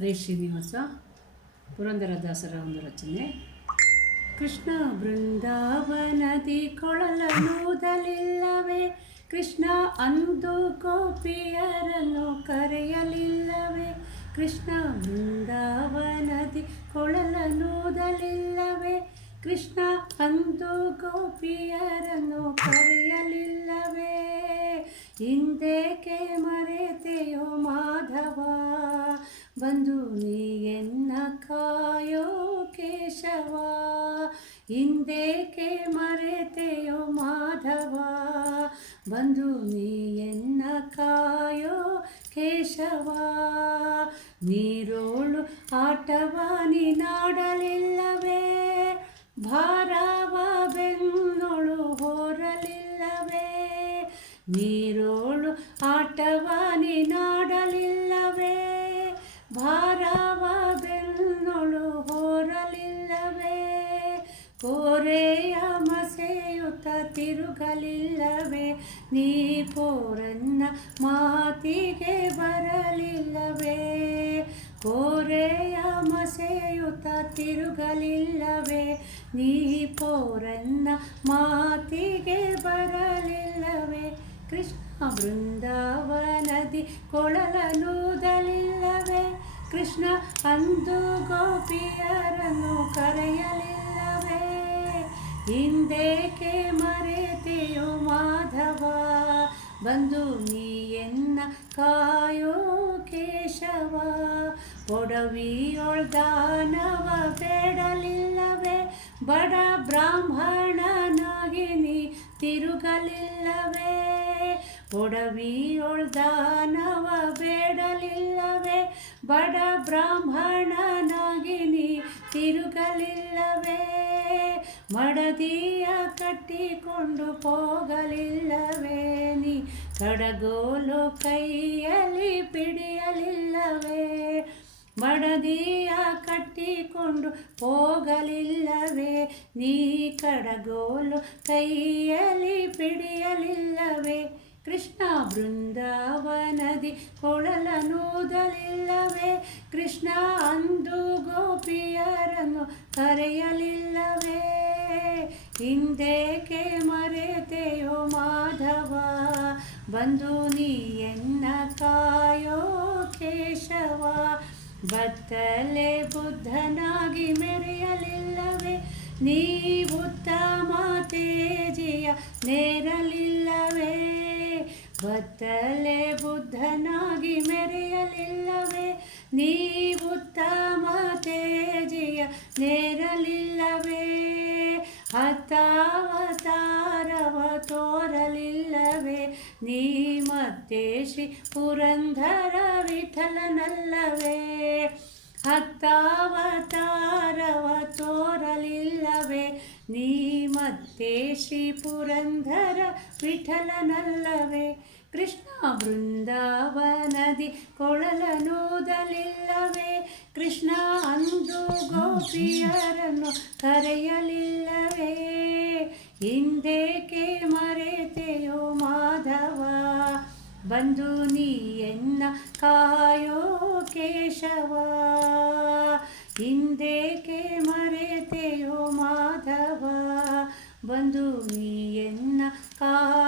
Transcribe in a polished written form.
ಹರೇ ಶ್ರೀನಿವಾಸ ಪುರಂದರದಾಸರ ಒಂದು ರಚನೆ. ಕೃಷ್ಣ ಬೃಂದಾವನದಿ ಕೊಳಲನೂದಲಿಲ್ಲವೇ, ಕೃಷ್ಣ ಅಂದು ಗೋಪಿಯರನ್ನು ಕರೆಯಲಿಲ್ಲವೇ, ಕೃಷ್ಣ ಬೃಂದಾವನದಿ ಕೊಳಲನೂದಲಿಲ್ಲವೇ, ಕೃಷ್ಣ ಅಂದು ಗೋಪಿಯರನ್ನು ಕರೆಯಲಿಲ್ಲವೇ, ಹಿಂದೇಕೆ ಮರೆತೆಯೋ ಮಾಧವ, ಬಂದು ನೀಯನ್ನ ಕಾಯೋ ಕೇಶವ, ಹಿಂದೇಕೆ ಮರೆತೆಯೋ ಮಾಧವ, ಬಂದು ನೀಯನ್ನ ಕಾಯೋ ಕೇಶವ, ನೀರೋಳು ಆಟವ ನೀನಾಡಲಿಲ್ಲವೇ, ಭಾರವ ಬೆನ್ನೊಳು ಹೊರಲಿಲ್ಲವೇ, ನೀರೋಳು ಆಟವ ನೀನಾಡಲಿಲ್ಲವೇ, ಭಾರವ ಬೆನ್ನೊಳು ಹೊರಲಿಲ್ಲವೇ, ಕೋರೆಯ ಮಸೆಯುತ್ತ ತಿರುಗಲಿಲ್ಲವೇ, ನೀ ಪೋರನ್ನ ಮಾತಿಗೆ ಬರಲಿಲ್ಲವೇ, ಕೋರೆಯ ಮಸೆಯುತ್ತ ತಿರುಗಲಿಲ್ಲವೇ, ನೀ ಪೋರನ್ನ ಮಾತಿಗೆ ಬರಲಿಲ್ಲವೇ, ಕೃಷ್ಣ ಬೃಂದಾವನದಿ ಕೊಳಲನೂದಲಿಲ್ಲವೇ, ಕೃಷ್ಣ ಅಂದು ಗೋಪಿಯರನ್ನು ಕರೆಯಲಿಲ್ಲವೇ, ಹಿಂದೇಕೆ ಮರೆತೆಯೋ ಮಾಧವ, ಬಂದು ನೀಯನ್ನ ಕಾಯೋ ಕೇಶವ, ಒಡವಿಯೊಳ್ದಾನವ ಬೇಡಲಿಲ್ಲವೇ, ಬಡ ಬ್ರಾಹ್ಮಣನಾಗಿ ನೀ ತಿರುಗಲಿಲ್ಲವೇ, ಒಡವಿಯೊಳ್ದಾನವ ಬೇಡಲಿಲ್ಲವೇ, ಬಡ ಬ್ರಾಹ್ಮಣನಾಗಿ ನೀ ತಿರುಗಲಿಲ್ಲವೇ, ಮಡದಿಯ ಕಟ್ಟಿಕೊಂಡು ಹೋಗಲಿಲ್ಲವೇ, ನೀ ಕಡಗೋಲು ಕೈಯಲ್ಲಿ പിടിಯಲಿಲ್ಲವೇ, ಮಡದಿಯ ಕಟ್ಟಿಕೊಂಡು ಹೋಗಲಿಲ್ಲವೇ, ನೀ ಕಡಗೋಲು ಕೈಯಲ್ಲಿ പിടിಯಲಿಲ್ಲವೇ, ಕೃಷ್ಣ ಬೃಂದಾವನದಿ ಕೊಳಲನೂದಲಿಲ್ಲವೇ, ಕೃಷ್ಣ ಅಂದು ಗೋಪಿಯರನ್ನು ಕರೆಯಲಿಲ್ಲವೇ, ಹಿಂದೇಕೆ ಮರೆತೆಯೋ ಮಾಧವ, ಬಂದು ನೀಯನ್ನ ಕಾಯೋ ಕೇಶವ, ಬತ್ತಲೆ ಬುದ್ಧನಾಗಿ ಮೆರೆಯಲಿಲ್ಲವೇ, ನೀ ಉತ್ತಮ ತೇಜಿಯ ನೇರಲಿಲ್ಲವೇ, ಬತ್ತಲೆ ಬುದ್ಧನಾಗಿ ಮೆರೆಯಲಿಲ್ಲವೇ, ನೀ ಉತ್ತಮ ತೇಜಿಯ ನೇರಲಿಲ್ಲವೇ, ಹತ್ತಾವತಾರವ ತೋರಲಿಲ್ಲವೇ, ನೀ ಮತ್ತೆ ಶ್ರೀ ಪುರಂದರ ವಿಠಲನಲ್ಲವೇ, ಹತ್ತಾವತಾರವ ತೋರಲಿಲ್ಲವೇ, ನೀ ಮತ್ತೆ ಶ್ರೀ ಪುರಂದರ ವಿಠಲನಲ್ಲವೇ, ಕೃಷ್ಣ ಬೃಂದಾವನದಿ ಕೊಳಲನೂದಲಿಲ್ಲವೇ, ಕೃಷ್ಣ ಅಂದು ಗೋಪಿಯರನ್ನು ಕರೆಯಲಿಲ್ಲವೇ, ಹಿಂದೇಕೆ ಮರೆತೆಯೋ ಮಾಧವ, ಬಂದು ನೀಯನ್ನ ಕಾಯೋ ಕೇಶವ, ಹಿಂದೇಕೆ ಮರೆತೆಯೋ ಮಾಧವ, ಬಂದು ನೀಯನ್ನ ಕಾಯೋ